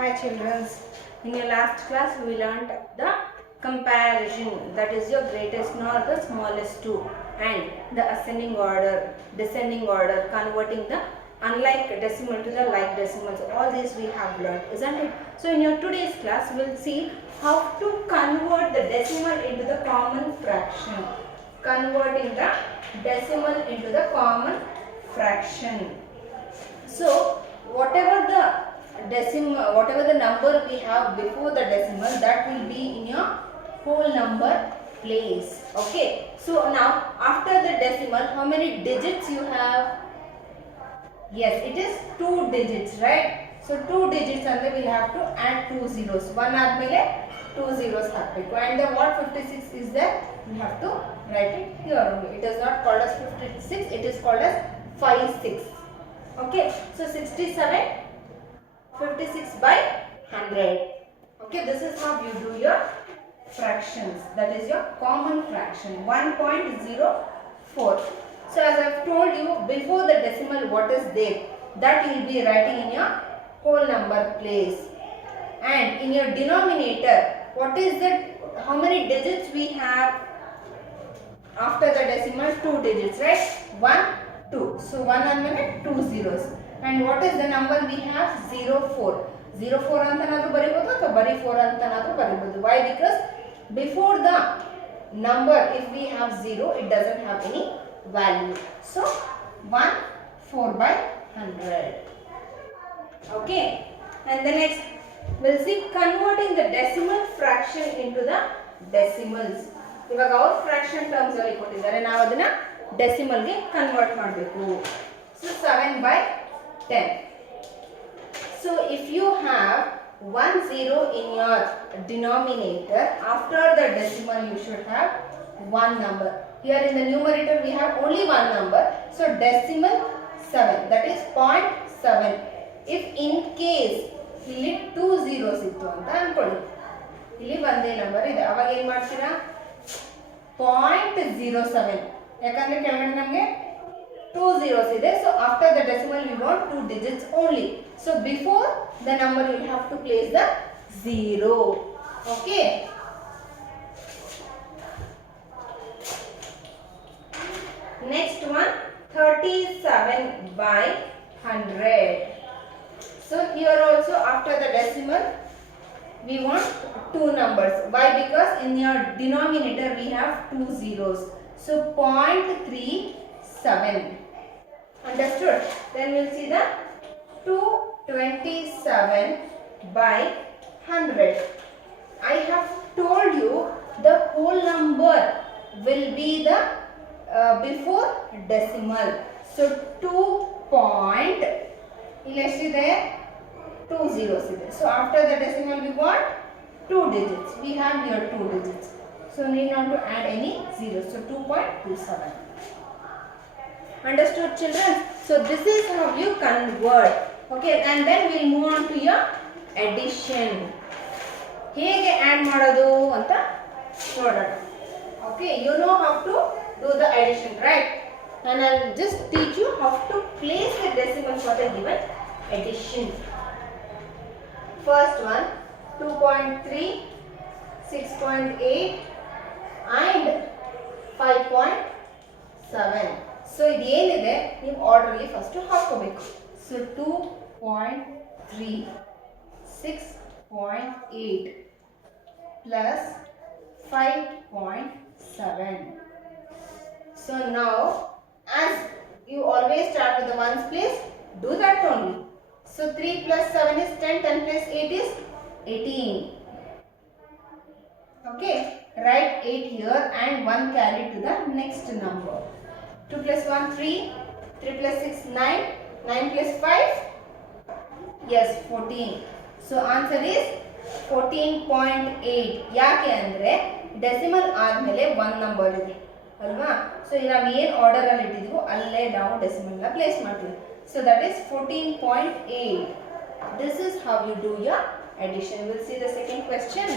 Hi children. In your last class we learned the comparison, that is your greatest nor the smallest two, and the ascending order, descending order, converting the unlike decimal to the like decimals. All these we have learned, isn't it? So in your today's class we will see how to convert the decimal into the common fraction. Converting the decimal into the common fraction. So whatever the number we have before the decimal, that will be in your whole number place. Okay. So now after the decimal, how many digits you have? Yes, it is 2 digits, right? So 2 digits and then we will have to add 2 zeros. One admele 2 zeros hakbeku. And the what 56 is there? We have to write it here only. It is not called as 56, it is called as 56. Okay, so 67, 56 by 100. Okay, this is how you do your fractions. That is your common fraction, 1.04. So as I have told you, before the decimal what is there, that you will be writing in your whole number place. And in your denominator, what is that? How many digits we have after the decimal? 2 digits, right? 1, 2. So 1 and 2 zeros. And what is the number we have? 04. 04 antanadu baribodu ಅಥವಾ bari 4 antanadu baribodu. Why? Because before the number, if we have 0, it doesn't have any value. So 1 4 by 100. Okay. And the next we'll see converting the decimal fraction into the decimals. ಇವಾಗ ಅವ್ರ fraction terms ಅಲ್ಲಿ ಕೊಟ್ಟಿದ್ದಾರೆ, ನಾವು ಅದನ್ನ decimal ಗೆ convert ಮಾಡಬೇಕು. So 7 by 10. So if you have 1 0 in your denominator, after the decimal you should have one number. Here in the numerator we have only one number, so decimal 7, that is 0.7. If in case ಇಲ್ಲಿ 2 zeros ಇತ್ತು ಅಂತ ಅನ್ಕೊಳ್ಳಿ, ಇಲ್ಲಿ ಒಂದೇ number ಇದೆ, ಅವಾಗ ಏನು ಮಾಡ್ತೀರಾ? 0.07, ಯಾಕಂದ್ರೆ ಕೆಳಗಡೆ ನಮಗೆ 2 zeros ಇದೆ. So after the decimal we want 2 digits only. So before the number you have to place the 0. Okay. Next one, 37 by 100. So here also after the decimal we want 2 numbers. Why? Because in your denominator we have 2 zeros. So 0.37. Understood? Then we'll see the 227 by 100. I have told you the whole number will be the before decimal. So 2 point, illeshide 2 zeros ide. So after the decimal we want 2 digits. We have here 2 digits. So need not to add any zeros. So 2.27. Understood children? So this is how you convert. Okay, and then we will move on to your addition. ಹೇಗೆ add ಮಾಡೋದು ಅಂತ ನೋಡೋಣ. Okay, you know how to do the addition, right? And I will just teach you how to place the decimal for the given addition. First one, 2.3, 6.8 and 5.7. So ಇದು ಏನಿದೆ ನೀವು order ಅಲ್ಲಿ first ಹಾಕೋಬೇಕು. So 2.3, 6.8 plus 5.7. So now as you always start with the ones place, do that only. So 3 plus 7 is 10, 10 plus 8 is 18. Okay, write 8 here and 1 carry to the next number. 2 plus 1 3, 3 plus 6 9, 9 plus 5, yes 14. So answer is 14.8. ಯಾಕೆ ಅಂದರೆ decimal ಆದಮೇಲೆ 1 number ಇದೆ ಅಲ್ವಾ? So ನಾವು ಏನು order ಅಲ್ಲಿ ಇಟ್ಟಿದ್ವೋ ಅಲ್ಲೇ ನಾವು ಡೆಸಿಮಲ್ ನ ಪ್ಲೇಸ್ ಮಾಡ್ತೀವಿ. So that is 14.8. This is how you do your addition. We'll see the second question.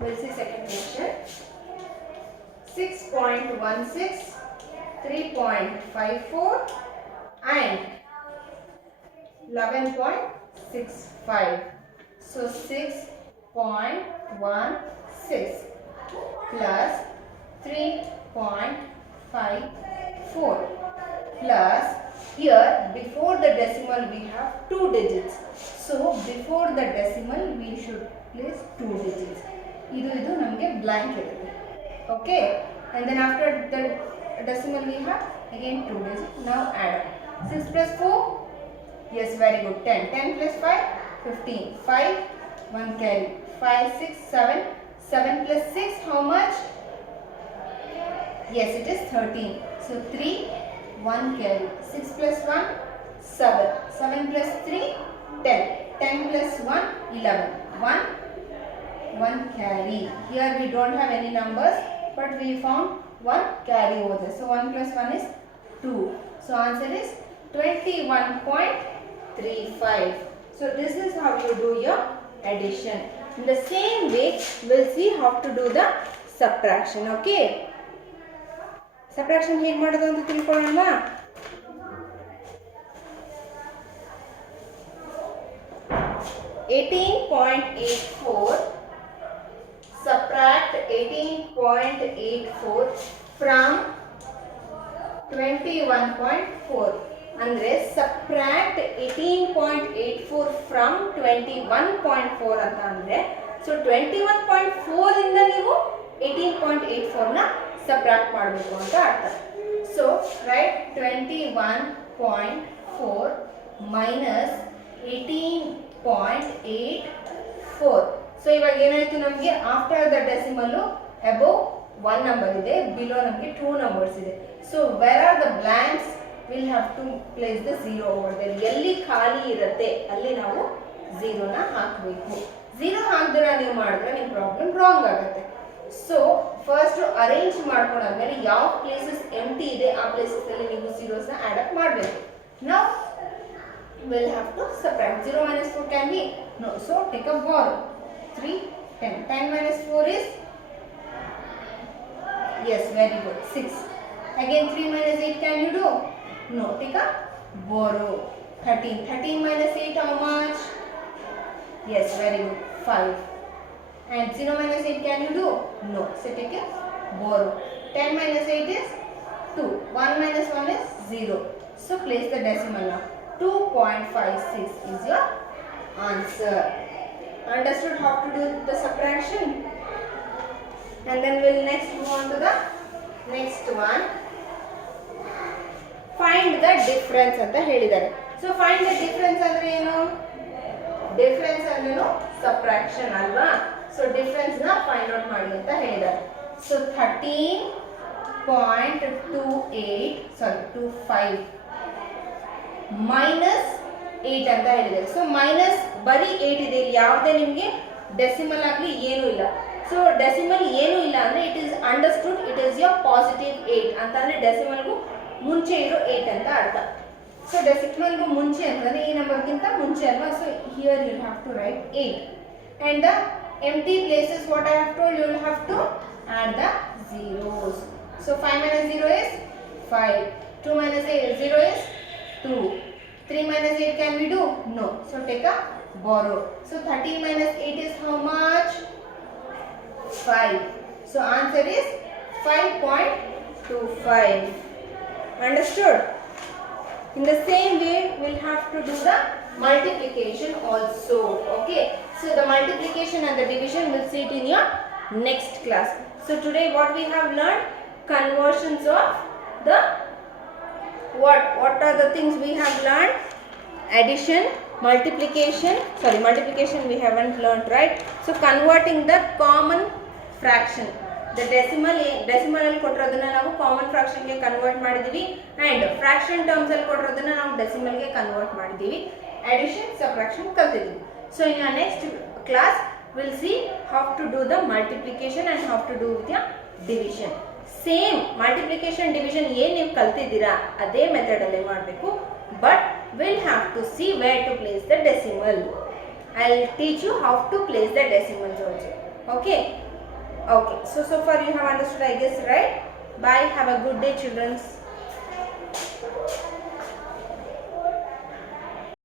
We'll see second question. 6.16, 3.54 and 11.65. So 6.16 plus 3.54 plus, here before the decimal we have 2 digits. So before the decimal we should place 2 digits. Idu namge blank irutte. Okay, and then after the decimal we have again 2 digits. Now add up. 6 plus 4, yes, very good, 10. 10 plus 5, 15. 5, 1 carry. 5, 6, 7. 7 plus 6, how much? Yes, it is 13. So 3, 1 carry. 6 plus 1, 7. 7 plus 3, 10. 10 plus 1, 11. 1 carry. Here we don't have any numbers, but we found 1 carry over there. So 1 plus 1 is 2. So answer is 21.35. So this is how you do your addition. In the same way, we'll see how to do the subtraction. Okay. Subtraction ಹೇಗೆ ಮಾಡೋದು ಅಂತ ತಿಳ್ಕೊಳ್ಳೋಣ. $18.84 subtract 18.84 from 21.4. ಅಂದ್ರೆ subtract 18.84 from 21.4 ಅಂತ ಅಂದ್ರೆ, so 21.4 ಇಂದ ನೀವು 18.84 ನ ಸಬ್ಟ್ರಾಕ್ಟ್ ಮಾಡಬೇಕು ಅಂತ ಅರ್ಥ. So right 21.4 minus 18.84. ಸೊ ಇವಾಗ ಏನಾಯ್ತು, ನಮಗೆ after the decimal above 1 number ಇದೆ, ಬಿಲೋ ನಮಗೆ 2 ನಂಬರ್ಸ್ ಇದೆ. So where are the blanks will have to place the 0 over there. ಎಲ್ಲಿ ಖಾಲಿ ಇರುತ್ತೆ ಅಲ್ಲಿ ನಾವು 0ನ ಹಾಕಬೇಕು. 0 ಹಾಕ್ದಿರ ನೀವು ಮಾಡಿದ್ರೆ ನಿಮ್ಮ ಪ್ರಾಬ್ಲಮ್ ರಾಂಗ್ ಆಗುತ್ತೆ. ಸೊ ಫಸ್ಟ್ ಅರೇಂಜ್ ಮಾಡ್ಕೊಂಡಾದ್ಮೇಲೆ ಯಾವ ಪ್ಲೇಸಸ್ ಎಂಟಿ ಇದೆ ಆ ಪ್ಲೇಸಸ್ ಅಲ್ಲಿ ನೀವು zeros ನ ಆಡ್ ಅಪ್ ಮಾಡಬೇಕು. Now we'll have to subtract. 0 minus 4 can be? No. So take a borrow. 3, 10. 10 minus 4 is? Yes, very good. 6. Again 3 minus 8 can you do? No. Take a borrow. 13. 13 minus 8 how much? Yes, very good. 5. And 0 minus 8 can you do? No. So take a borrow. 10 minus 8 is 2. 1 minus 1 is 0. So place the decimal now. 2.56 is your answer. Understood how to do the subtraction? And then we'll next move on to the next one. Find the difference anta helidare. So find the difference andre enu? Difference andre no subtraction alva. So difference na find out ಮಾಡಿ ಅಂತ ಹೇಳಿದ್ದಾರೆ. So 13.25 minus 8 ಅಂತ ಹೇಳಿದ್ದಾರೆ. So minus ಬರೀ 8 ಇದೆ, ಯಾವುದೇ ನಿಮಗೆ decimal ಆಗಲಿ ಏನೂ ಇಲ್ಲ. ಸೊ ಡೆಸಿಮಲ್ ಏನೂ ಇಲ್ಲ ಅಂದರೆ it is understood it is your positive 8 ಅಂತಂದರೆ ಡೆಸಿಮಲ್ಗೂ ಮುಂಚೆ ಇರೋ 8 ಅಂತ ಅರ್ಥ. ಸೊ ಡೆಸಿಮಲ್ಗೂ ಮುಂಚೆ ಅಂತಂದರೆ ಈ ನಂಬರ್ಗಿಂತ ಮುಂಚೆ ಅಲ್ವಾ. So here you have to write 8 and the empty places what I have told you will have to add the zeros. So 5 minus 0 is 5. 2 minus 0 is 2. 3 minus 8 can we do? No. So take a borrow. So 13 minus 8 is how much? 5. So answer is 5.25. Understood? In the same way we'll have to do the multiplication also. Okay. So the multiplication and the division we'll see it in your next class. So today what we have learned? Conversions of the what are the things we have learned? Addition, multiplication. Sorry, multiplication we haven't learned, right? So converting the common fraction. The decimal ಅಲ್ಲಿ ಕೊಟ್ಟಿರೋದನ್ನ ನಾವು common fraction ಗೆ convert ಮಾಡಿದೀವಿ and fraction terms ಅಲ್ಲಿ ಕೊಟ್ಟಿರೋದನ್ನ ನಾವು decimal ಗೆ convert ಮಾಡಿದೀವಿ. Addition, subtraction ಕಲ್ತಿದೀವಿ. So in our next class we'll see how to do the multiplication and how to do with your division. Same multiplication division ಏನು ನೀವು ಕಲ್ತಿದ್ದೀರಾ ಅದೇ method ಅಲ್ಲಿ ಮಾಡಬೇಕು, but we'll have to see where to place the decimal. I'll teach you how to place the decimals also. Okay. So far you have understood, I guess, right? Bye. Have a good day, children.